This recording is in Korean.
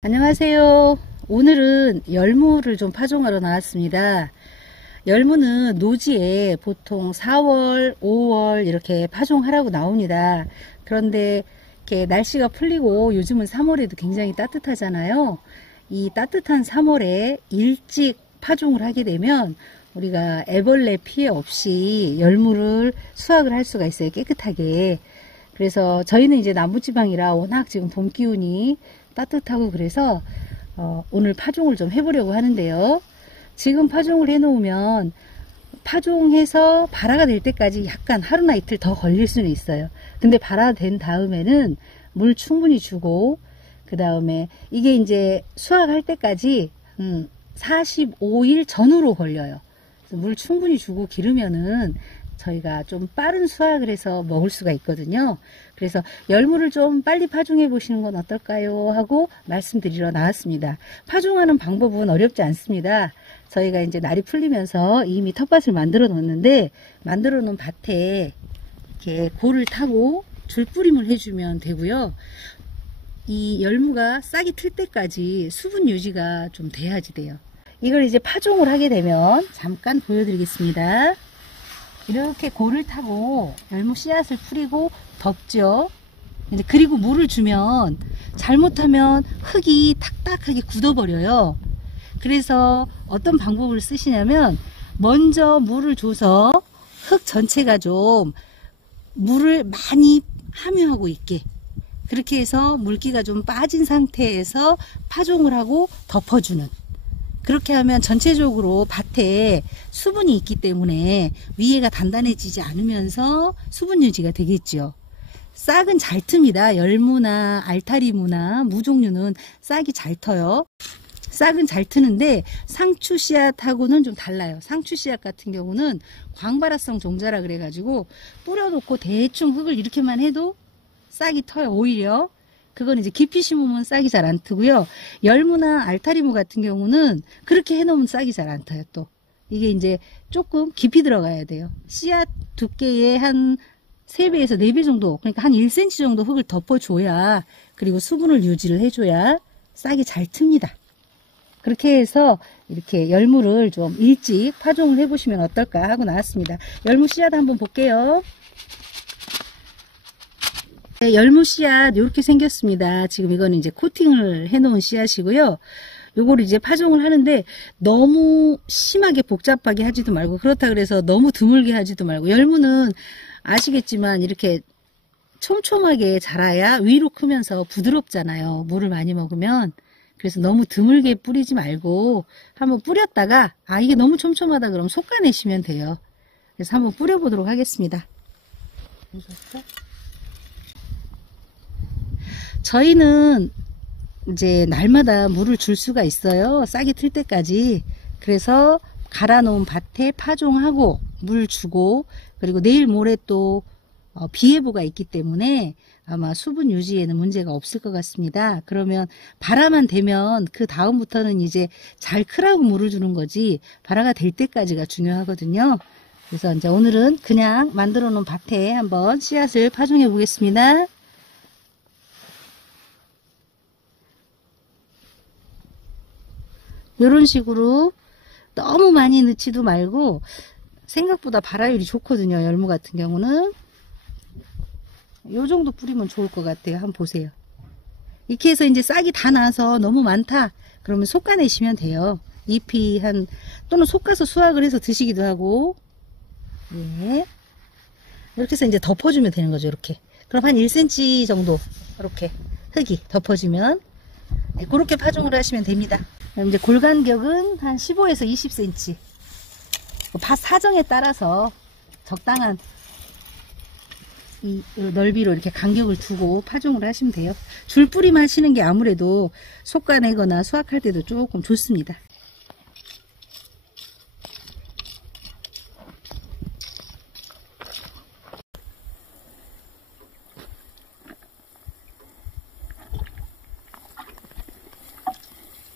안녕하세요. 오늘은 열무를 좀 파종하러 나왔습니다. 열무는 노지에 보통 4월, 5월 이렇게 파종하라고 나옵니다. 그런데 이렇게 날씨가 풀리고 요즘은 3월에도 굉장히 따뜻하잖아요. 이 따뜻한 3월에 일찍 파종을 하게 되면 우리가 애벌레 피해 없이 열무를 수확을 할 수가 있어요. 깨끗하게. 그래서 저희는 이제 남부지방이라 워낙 지금 봄 기운이 따뜻하고 그래서 오늘 파종을 좀 해보려고 하는데요. 지금 파종을 해 놓으면 파종해서 발화가 될 때까지 약간 하루나 이틀 더 걸릴 수는 있어요. 근데 발화된 다음에는 물 충분히 주고 그 다음에 이게 이제 수확할 때까지 45일 전후로 걸려요. 그래서 물 충분히 주고 기르면은 저희가 좀 빠른 수확을 해서 먹을 수가 있거든요. 그래서 열무를 좀 빨리 파종해 보시는 건 어떨까요? 하고 말씀드리러 나왔습니다. 파종하는 방법은 어렵지 않습니다. 저희가 이제 날이 풀리면서 이미 텃밭을 만들어 놓았는데 만들어 놓은 밭에 이렇게 골을 타고 줄뿌림을 해주면 되고요. 이 열무가 싹이 틀 때까지 수분 유지가 좀 돼야지 돼요. 이걸 이제 파종을 하게 되면 잠깐 보여드리겠습니다. 이렇게 골을 타고 열무 씨앗을 뿌리고 덮죠. 그리고 물을 주면 잘못하면 흙이 탁탁하게 굳어버려요. 그래서 어떤 방법을 쓰시냐면 먼저 물을 줘서 흙 전체가 좀 물을 많이 함유하고 있게 그렇게 해서 물기가 좀 빠진 상태에서 파종을 하고 덮어주는, 그렇게 하면 전체적으로 밭에 수분이 있기 때문에 위에가 단단해지지 않으면서 수분 유지가 되겠죠. 싹은 잘 틉니다. 열무나 알타리무나 무종류는 싹이 잘 터요. 싹은 잘 트는데 상추 씨앗하고는 좀 달라요. 상추 씨앗 같은 경우는 광발화성 종자라 그래가지고 뿌려놓고 대충 흙을 이렇게만 해도 싹이 터요. 오히려 그건 이제 깊이 심으면 싹이 잘 안 트고요. 열무나 알타리무 같은 경우는 그렇게 해놓으면 싹이 잘 안 터요. 또 이게 이제 조금 깊이 들어가야 돼요. 씨앗 두께의 한 3배에서 4배 정도, 그러니까 한 1cm 정도 흙을 덮어줘야, 그리고 수분을 유지를 해줘야 싹이 잘 틉니다. 그렇게 해서 이렇게 열무를 좀 일찍 파종을 해보시면 어떨까 하고 나왔습니다. 열무 씨앗 한번 볼게요. 네, 열무 씨앗 이렇게 생겼습니다. 지금 이거는 이제 코팅을 해 놓은 씨앗이고요. 요거를 이제 파종을 하는데 너무 심하게 복잡하게 하지도 말고, 그렇다 그래서 너무 드물게 하지도 말고, 열무는 아시겠지만 이렇게 촘촘하게 자라야 위로 크면서 부드럽잖아요. 물을 많이 먹으면. 그래서 너무 드물게 뿌리지 말고 한번 뿌렸다가 이게 너무 촘촘하다 그러면 솎아내시면 돼요. 그래서 한번 뿌려보도록 하겠습니다. 저희는 이제 날마다 물을 줄 수가 있어요. 싹이 틀 때까지. 그래서 갈아 놓은 밭에 파종하고 물 주고, 그리고 내일 모레 또 비 예보가 있기 때문에 아마 수분 유지에는 문제가 없을 것 같습니다. 그러면 발화만 되면 그 다음부터는 이제 잘 크라고 물을 주는 거지, 발화가 될 때까지가 중요하거든요. 그래서 이제 오늘은 그냥 만들어 놓은 밭에 한번 씨앗을 파종해 보겠습니다. 이런 식으로 너무 많이 넣지도 말고, 생각보다 발화율이 좋거든요. 열무 같은 경우는 요 정도 뿌리면 좋을 것 같아요. 한번 보세요. 이렇게 해서 이제 싹이 다 나서 너무 많다 그러면 솎아내시면 돼요. 잎이 또는 솎아서 수확을 해서 드시기도 하고. 네. 이렇게 해서 이제 덮어주면 되는 거죠. 이렇게. 그럼 한 1cm 정도 이렇게 흙이 덮어주면, 네, 그렇게 파종을 하시면 됩니다. 이제 골 간격은 한 15에서 20cm. 밭 사정에 따라서 적당한 이 넓이로 이렇게 간격을 두고 파종을 하시면 돼요. 줄뿌림 하시는 게 아무래도 솎아내거나 수확할 때도 조금 좋습니다.